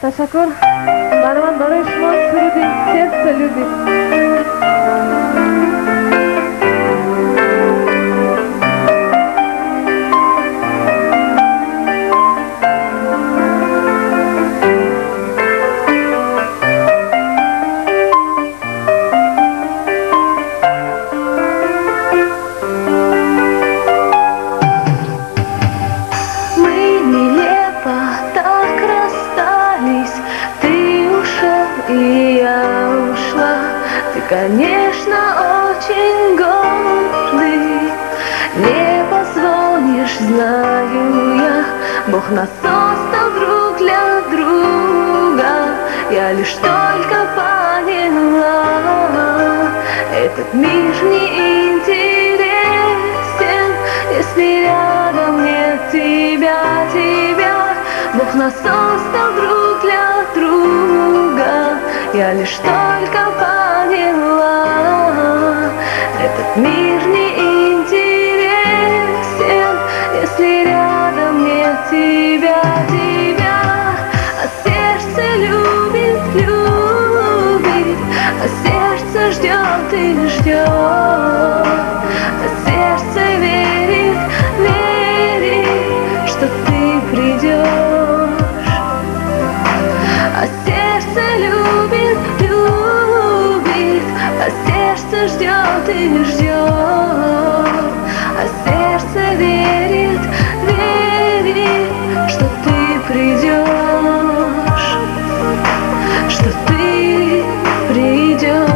Ташакур. Барман барой шумо суруди сердце любит. Конечно, очень гордый, не позвонишь, знаю я. Бог нас создал друг для друга, я лишь только поняла, этот мир не интересен, если рядом нет тебя, тебя. Бог нас создал друг для друга, я лишь только поняла, этот мир не интересен, если рядом нет тебя, тебя. А сердце любит, любит, а сердце ждет и ждет, а сердце верит, верит, что ты придешь. А сердце любит, любит, а сердце ждет и ждет, а сердце верит, верит, что ты придешь, что ты придешь.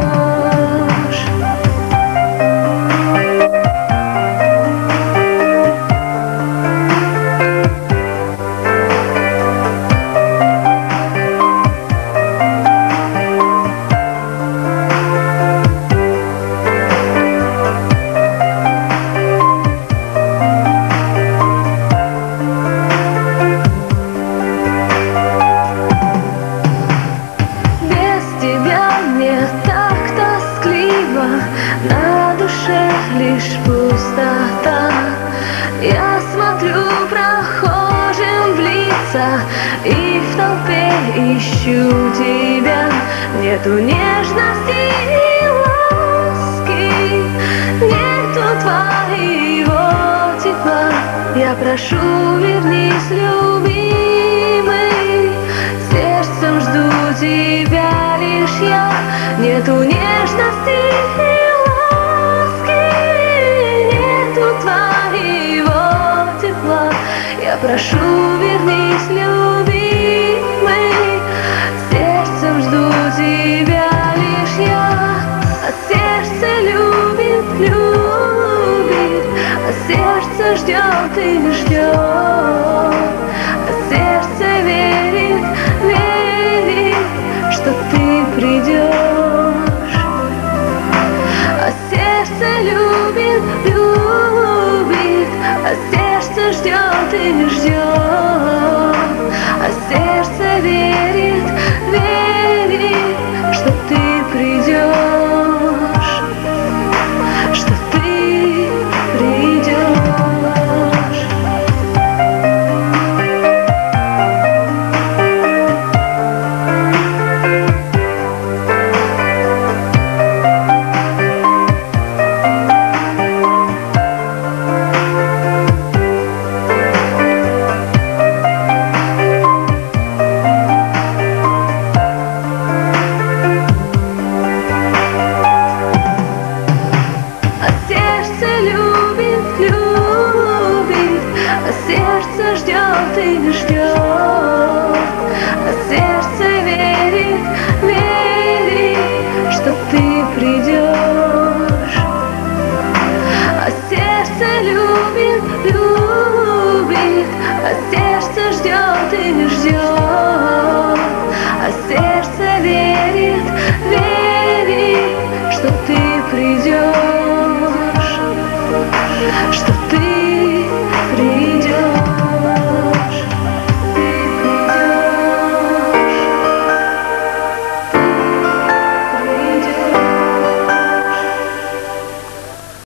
На душе лишь пустота. Я смотрю прохожим в лица и в толпе ищу тебя. Нету нежности и ласки, нету твоего тепла. Я прошу, вернись, любимый, сердцем жду тебя лишь я. Нету нежности и я прошу, вернись, любимый, сердцем жду тебя лишь я. А сердце любит, любит, а сердце ждет и ждет, а сердце верит, верит, что ты придешь. А сердце любит, любит, а сердце ждет и ждет, а сердце верит, верит, что ты придешь, что ты придешь. Сердце ждет и ждет, а сердце верит, верит, что ты придешь. А сердце любит, любит, а сердце ждет и ждет, а сердце верит, верит, что ты придешь, что ты